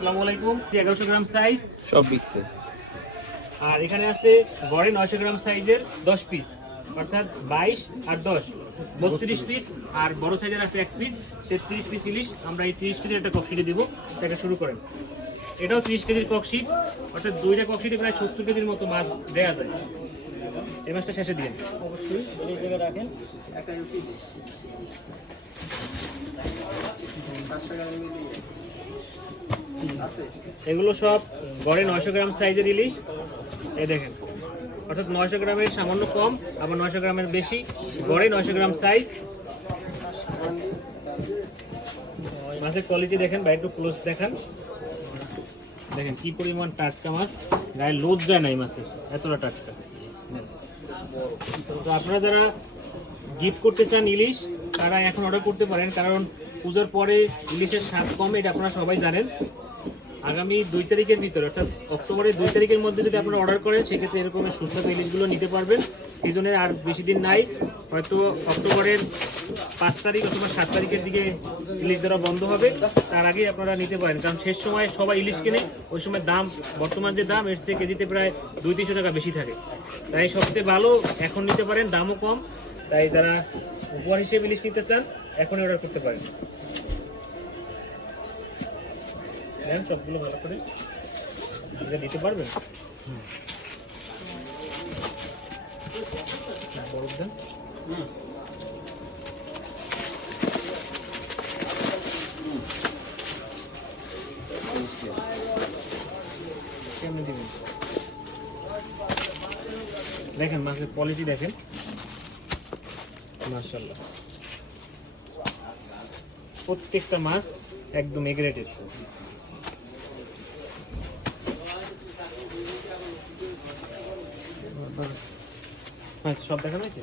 আসসালামু আলাইকুম। 1100 গ্রাম সাইজ সব বিগ সাইজ। আর এখানে আছে গড়ে 900 গ্রাম সাইজের 10 পিস, অর্থাৎ 22 আর 10 32 পিস। আর বড় সাইজের আছে 1 পিস, 33 পিস ইলিশ। আমরা এই 30 কেজির একটা ককশিটে দিব। এটা শুরু করেন। এটাও 30 কেজির ককশিট, অর্থাৎ দুইটা ককশিটে প্রায় 70 কেজির মতো মাছ দেয়া যায়। এই মাছটা শেষে দিন অবশ্যই, এই জায়গায় রাখেন। এগুলো সব গড়ে 900 গ্রাম সাইজের ইলিশ। এই দেখেন, অর্থাৎ 900 গ্রামের সামান্য কম, আবার 900 গ্রামের বেশি। গড়ে 900 গ্রাম সাইজ। মাছের কোয়ালিটি দেখেন, বাইরে একটু ক্লোজ দেখান। দেখেন কি পরিমাণ টাটকা মাছ, গায়ে লোদ যায় না এই মাছে, এতটা টাটকা। তো আপনারা যারা গিফট করতে চান ইলিশ, তারা এখন অর্ডার করতে পারেন, কারণ পূজার পরে ইলিশের স্বাদ কমে, এটা আপনারা সবাই জানেন। আগামী 2 তারিখের ভিতরে, অর্থাৎ অক্টোবরের 2 তারিখের মধ্যে যদি আপনারা অর্ডার করেন, সেক্ষেত্রে এরকমের সুস্বাদু ইলিশগুলো নিতে পারবেন। সিজনের আর বেশি দিন নাই, হয়তো অক্টোবরের 5 তারিখ অথবা 7 তারিখের দিকে ইলিশ ধরা বন্ধ হবে। তার আগেই আপনারা নিতে পারেন, কারণ শেষ সময় সবাই ইলিশ কেনে, ওই সময় দাম, বর্তমান যে দাম, এর চেয়ে কেজিতে প্রায় 200-300 টাকা বেশি থাকে। তাই সবচেয়ে ভালো এখন নিতে পারেন, দামও কম। তাই যারা উপহার হিসেবে ইলিশ নিতে চান, এখনই অর্ডার করতে পারেন। দেন সবগুলো ভালো করে দিতে পারবেন। বরফ দেন। কেমন দিবেন দেখেন, মাছের কোয়ালিটি দেখেন, মাশাআল্লাহ। প্রত্যেকটা মাছ একদম এ গ্রেডের। সব দেখানো হয়েছে।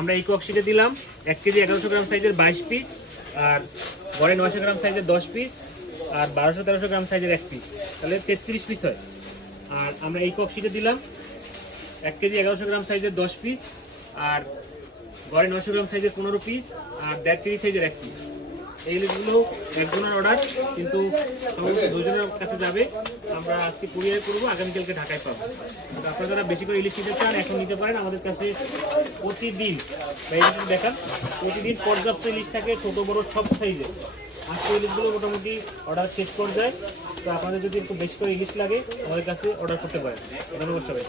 আমরা এই ককশিটে দিলাম 1 কেজি 1100 গ্রাম সাইজের 22 পিস, আর গড়ে 900 গ্রাম সাইজের 10 পিস, আর 1200-1300 গ্রাম সাইজের 1 পিস, তাহলে 33 পিস হয়। আর আমরা এই ককশিটে দিলাম 1 কেজি 1100 গ্রাম সাইজের 10 পিস, আর গড়ে 900 গ্রাম সাইজের 15 পিস, আর 1.5 কেজি সাইজের 1 পিস। এইগুলো একজনের অর্ডার, কিন্তু সমস্ত দুজনের কাছে যাবে। আমরা আজকে কুরিয়ার করবো, আগামীকালকে ঢাকায় পাবো। তো আপনারা যারা বেশি করে ইলিশ নিতে চান, এখন নিতে পারেন। আমাদের কাছে প্রতিদিন দেখান, প্রতিদিন পর্যাপ্ত ইলিশ থাকে, ছোট বড় সব সাইজের। আজকে ইলিশগুলো মোটামুটি অর্ডার শেষ পর্যায়ে। তো আপনাদের যদি একটু বেশি করে ইলিশ লাগে, আমাদের কাছে অর্ডার করতে পারেন। ধন্যবাদ সবাই।